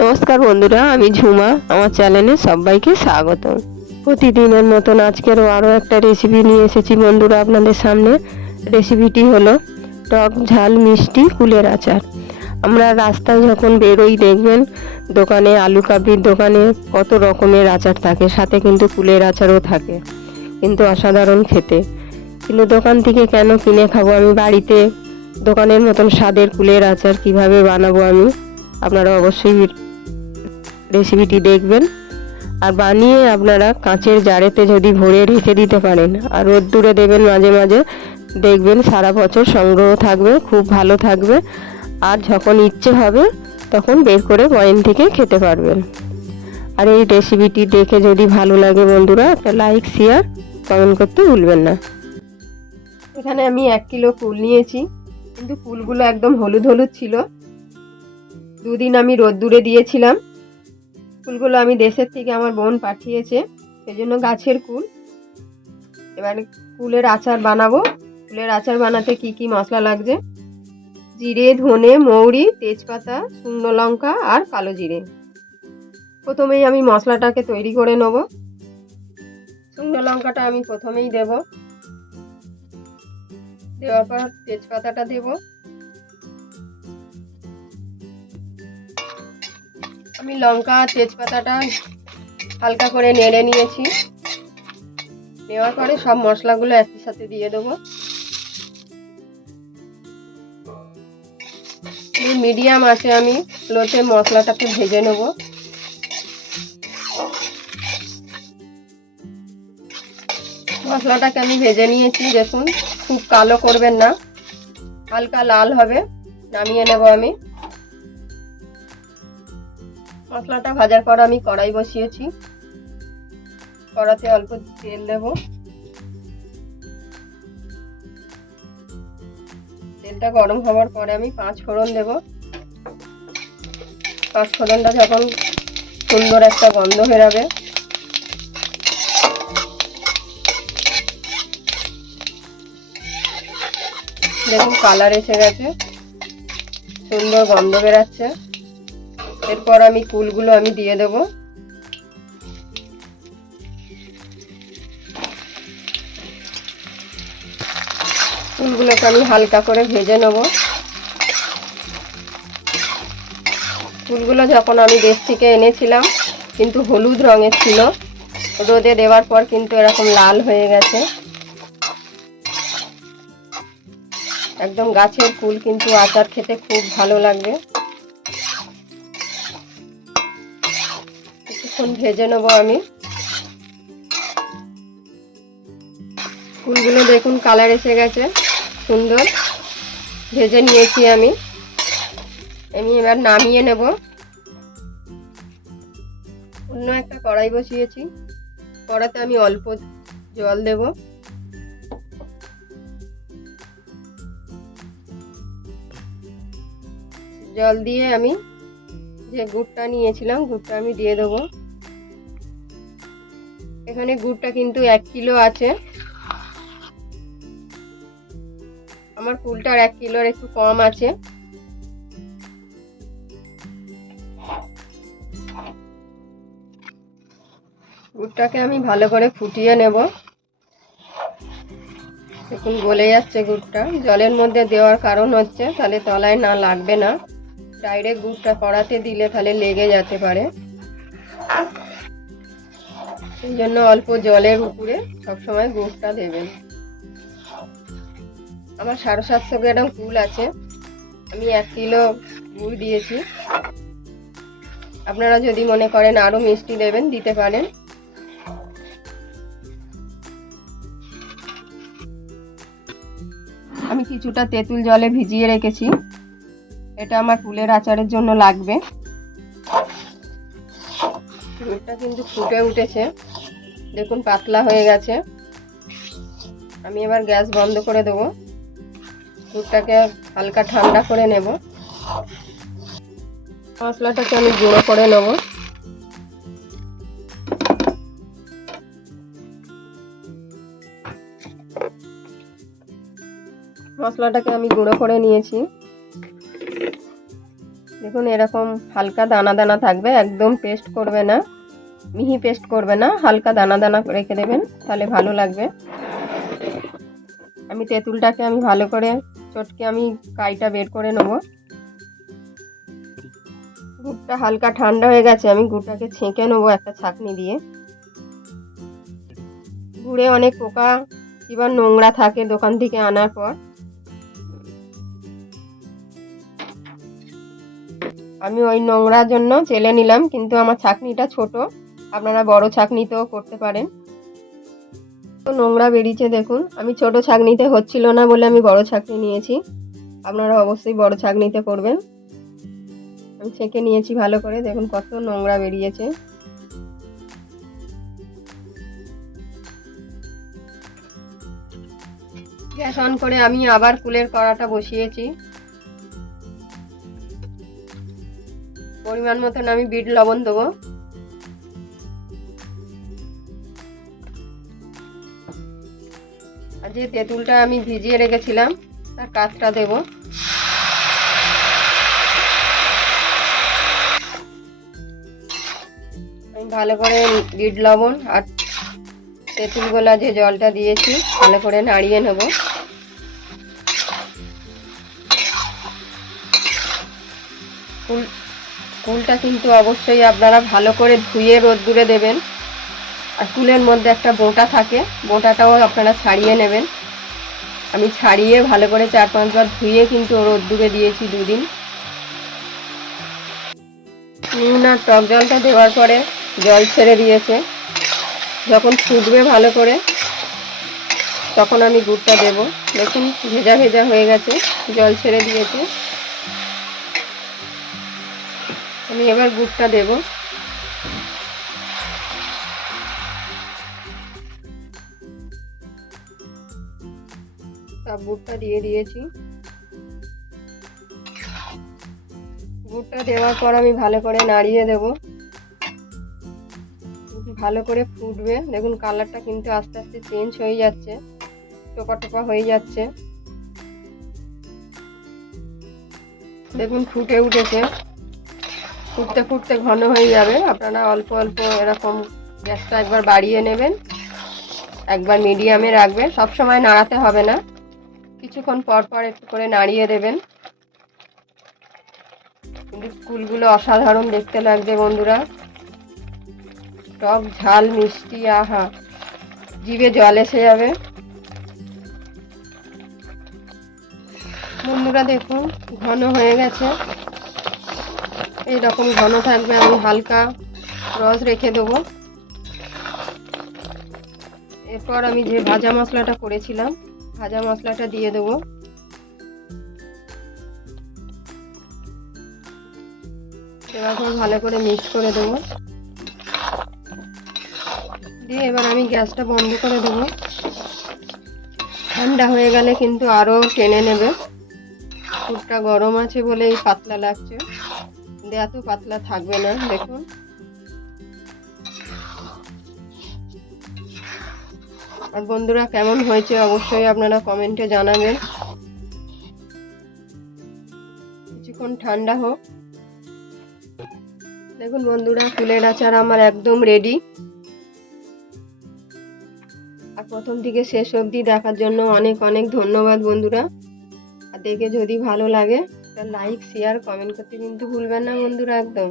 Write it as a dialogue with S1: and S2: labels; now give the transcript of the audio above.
S1: নমস্কার বন্ধুরা, আমি ঝুমা, আমার চ্যানেলে সবাইকে স্বাগত প্রতিদিনের মতন আজকেরও আরও একটা রেসিপি নিয়ে এসেছি বন্ধুরা আপনাদের সামনে। রেসিপিটি হলো টক ঝাল মিষ্টি কুলের আচার। আমরা রাস্তায় যখন বেরোই, দেখবেন দোকানে আলু কাবলির দোকানে কত রকমের আচার থাকে, সাথে কিন্তু কুলের আচারও থাকে, কিন্তু অসাধারণ খেতে। কিন্তু দোকান থেকে কেন কিনে খাব আমি? বাড়িতে দোকানের মতন স্বাদের কুলের আচার কীভাবে বানাবো আমি? আপনারা অবশ্যই রেসিপিটি দেখবেন। আর বানিয়ে আপনারা কাঁচের জারেতে যদি ভরে রেখে দিতে পারেন, আর রোদ্দুরে দেবেন মাঝে মাঝে, দেখবেন সারা বছর সংগ্রহ থাকবে, খুব ভালো থাকবে। আর যখন ইচ্ছে হবে, তখন বের করে বয়েন থেকে খেতে পারবেন। আর এই রেসিপিটি দেখে যদি ভালো লাগে বন্ধুরা, একটা লাইক শেয়ার কমেন্ট করতে ভুলবেন না। এখানে আমি এক কিলো কুল নিয়েছি। কিন্তু কুলগুলো একদম হলুদ হলুদ ছিল। দুদিন আমি রোদ্দুরে দিয়েছিলাম। ফুলগুলো আমি দেশের থেকে আমার বোন পাঠিয়েছে সেই জন্য গাছের কুল। এবার কুলের আচার বানাবো। কুলের আচার বানাতে কি কি মশলা লাগছে? জিরে, ধনে, মৌরি, তেজপাতা, শুকনো লঙ্কা আর কালো জিরে। প্রথমেই আমি মশলাটাকে তৈরি করে নেব। শুকনো লঙ্কাটা আমি প্রথমেই দেব। দেওয়ার পর তেজপাতাটা দেবো। আমি লঙ্কা, তেজপাতাটা হালকা করে নেড়ে নিয়েছি। নেওয়ার পরে সব মশলাগুলো একই সাথে দিয়ে দেবো। মিডিয়াম আছে আমি লোতে মশলাটাকে ভেজে নেব। মশলাটাকে আমি ভেজে নিয়েছি, দেখুন, খুব কালো করবেন না। হালকা লাল হবে, নামিয়ে নেব আমি। মশলাটা ভাজার পর আমি কড়াই বসিয়েছি। কড়াতে অল্প তেল দেব। তেলটা গরম হওয়ার পরে আমি পাঁচ ফোড়ন দেব। পাঁচ ফোড়নটা যখন সুন্দর একটা গন্ধ বেরাবে। দেখুন কালার এসে গেছে। সুন্দর গন্ধ বেরাচ্ছে। এরপর আমি কুলগুলো আমি দিয়ে দেব। ফুলগুলোকে আমি হালকা করে ভেজে নেব। ফুলগুলো যখন আমি দেশ থেকে এনেছিলাম, কিন্তু হলুদ রঙের ছিল, রোদে দেওয়ার পর কিন্তু এরকম লাল হয়ে গেছে। একদম গাছের ফুল কিন্তু আচার খেতে খুব ভালো লাগবে। কিছুক্ষণ ভেজে নেব আমি। ফুলগুলো দেখুন কালার এসে গেছে, সুন্দর। ভেজে নিয়েছি আমি। আমি এবার নামিয়ে নেব। অন্য একটা কড়াই বসিয়েছি। কড়াতে আমি অল্প জল দেব। জল দিয়ে আমি যে গুড়টা নিয়েছিলাম, গুড়টা আমি দিয়ে দেবো। এখানে গুড়টা কিন্তু এক কিলো আছে। আমার কুলটার এক কিলোর একটু কম আছে। গুড়টাকে আমি ভালো করে ফুটিয়ে নেব। দেখুন, গলে যাচ্ছে গুড়টা। জলের মধ্যে দেওয়ার কারণ হচ্ছে, তাহলে তলায় না লাগবে না। ডাইরেক্ট গুড়টা কড়াতে দিলে তাহলে লেগে যেতে পারে। এই জন্য অল্প জলের উপরে সবসময় গুড়টা দেবেন। আমার সাড়ে সাতশো গ্রাম কুল আছে। আমি এক কিলো গুড় দিয়েছি। আপনারা যদি মনে করেন আরও মিষ্টি দেবেন, দিতে পারেন। আমি কিছুটা তেঁতুল জলে ভিজিয়ে রেখেছি। এটা আমার ফুলের আচারের জন্য লাগবে। গুড়টা কিন্তু ফুটে উঠেছে। দেখুন, পাতলা হয়ে গেছে। আমি এবার গ্যাস বন্ধ করে দেবো। দুধটাকে হালকা ঠান্ডা করে নেব। মশলাটাকে আমি গুঁড়ো করে নেব। মশলাটাকে আমি গুঁড়ো করে নিয়েছি। দেখুন, এরকম হালকা দানা দানা থাকবে, একদম পেস্ট করবে না। মিহি পেস্ট করবে না, হালকা দানা দানা রেখে দেবেন, তাহলে ভালো লাগবে। আমি তেঁতুলটাকে আমি ভালো করে চটকে আমি কাইটা বের করে নেব। গুড়টা হালকা ঠান্ডা হয়ে গেছে, আমি গুড়টাকে ছেঁকে নেব একটা ছাঁকনি দিয়ে। গুড়ে অনেক পোকা, কিংবা নোংরা থাকে দোকান থেকে আনার পর। আমি ওই নোংরার জন্য চেলে নিলাম, কিন্তু আমার ছাকনিটা ছোট। আপনারা বড় ছাঁকনিতেও করতে পারেন। তো নোংরা বেরিয়েছে দেখুন। আমি ছোট ছাঁকনিতে হচ্ছিল না বলে আমি বড় ছাঁকনি নিয়েছি। আপনারা অবশ্যই বড় ছাঁকনিতে করবেন। আমি ছেঁকে নিয়েছি ভালো করে। দেখুন কত নোংরা বেরিয়েছে। গ্যাস অন করে আমি আবার কুলের কড়াটা বসিয়েছি। পরিমাণ মতন আমি বিট লবণ দেবো। যে তেঁতুলটা আমি ভিজিয়ে রেখেছিলাম, তার কাঠটা দেব। আমি ভালো করে বিট লবণ আর তেঁতুলগোলা যে জলটা দিয়েছি, ভালো করে নাড়িয়ে নেব। কুল কুলটা কিন্তু অবশ্যই আপনারা ভালো করে ধুয়ে রোদ্দুরে দেবেন। আর কুলের মধ্যে একটা বোঁটা থাকে, বোঁটাটাও আপনারা ছাড়িয়ে নেবেন। আমি ছাড়িয়ে ভালো করে চার পাঁচবার ধুয়ে কিন্তু রোদ্দুরে দিয়েছি দুদিন। নুন আর টক জলটা দেওয়ার পরে জল ছেড়ে দিয়েছে। যখন ফুটবে ভালো করে, তখন আমি গুড়টা দেব। দেখুন, ভেজা ভেজা হয়ে গেছে, জল ছেড়ে দিয়েছে। আমি এবার গুড়টা দেব। তা গুড়টা দিয়ে দিয়েছি। গুড়টা দেওয়ার পর আমি ভালো করে নাড়িয়ে দেব। ভালো করে ফুটবে। দেখুন কালারটা কিন্তু আস্তে আস্তে চেঞ্জ হয়ে যাচ্ছে, টোপা টোপা হয়ে যাচ্ছে। দেখুন ফুটে উঠেছে। ফুটতে ফুটতে ঘন হয়ে যাবে। আপনারা অল্প অল্প এরকম গ্যাসটা একবার বাড়িয়ে নেবেন। একবার মিডিয়ামে রাখবেন। সব সময় নাড়াতে হবে না। কিছুক্ষণ পর পর একটু করে নাড়িয়ে দেবেন। কিন্তু ফুলগুলো অসাধারণ দেখতে লাগছে বন্ধুরা। টক ঝাল, মিষ্টি, আহা। জিভে জল এসে যাবে। বন্ধুরা দেখুন, ঘন হয়ে গেছে। এই রকম ঘন থাকবে, আমি হালকা রস রেখে দেবো। এরপর আমি যে ভাজা মশলাটা করেছিলাম ভাজা মশলাটা দিয়ে দেবো। এবার ভালো করে মিক্স করে দেবো। দিয়ে এবার আমি গ্যাসটা বন্ধ করে দেবো। ঠান্ডা হয়ে গেলে কিন্তু আরও টেনে নেবে। দুধটা গরম আছে বলেই পাতলা লাগছে। কিন্তু এত পাতলা থাকবে না, দেখুন। আর বন্ধুরা, কেমন হয়েছে অবশ্যই আপনারা কমেন্টে জানাবেন। কিছুক্ষণ ঠান্ডা হোক। দেখুন বন্ধুরা, ফুলের আচার আমার একদম রেডি আর প্রথম থেকে শেষ অবধি দেখার জন্য অনেক অনেক ধন্যবাদ বন্ধুরা। আর দেখে যদি ভালো লাগে লাইক শেয়ার কমেন্ট করতে কিন্তু ভুলবেন না বন্ধুরা, একদম।